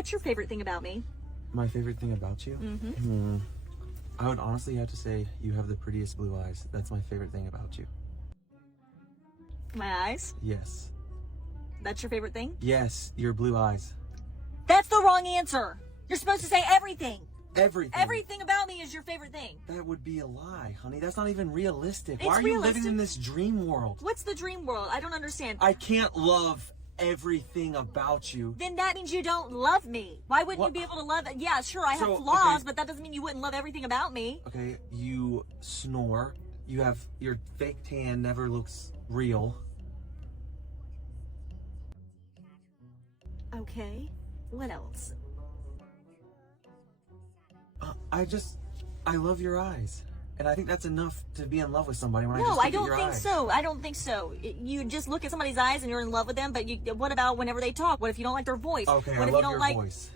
What's your favorite thing about me? My favorite thing about you? I would honestly have to say you have the prettiest blue eyes. That's my favorite thing about you. My eyes? Yes. That's your favorite thing? Yes, your blue eyes. That's the wrong answer. You're supposed to say everything. Everything. Everything about me is your favorite thing. That would be a lie, honey. That's not even realistic. It's Why are you realistic. living in this dream world? What's the dream world? I don't understand. I can't love everything about you. Then that means you don't love me. Why wouldn't What? you be able to love it? Yeah, sure, I have So, flaws, okay. but that doesn't mean you wouldn't love everything about me. Okay, you snore. You have your fake tan never looks real. Okay. What else? I love your eyes. And I think that's enough to be in love with somebody when I No, just I look at don't your think eyes. so. I don't think so. You just look at somebody's eyes and you're in love with them, but what about whenever they talk? What if you don't like their voice? Okay, what I if love you don't your like voice.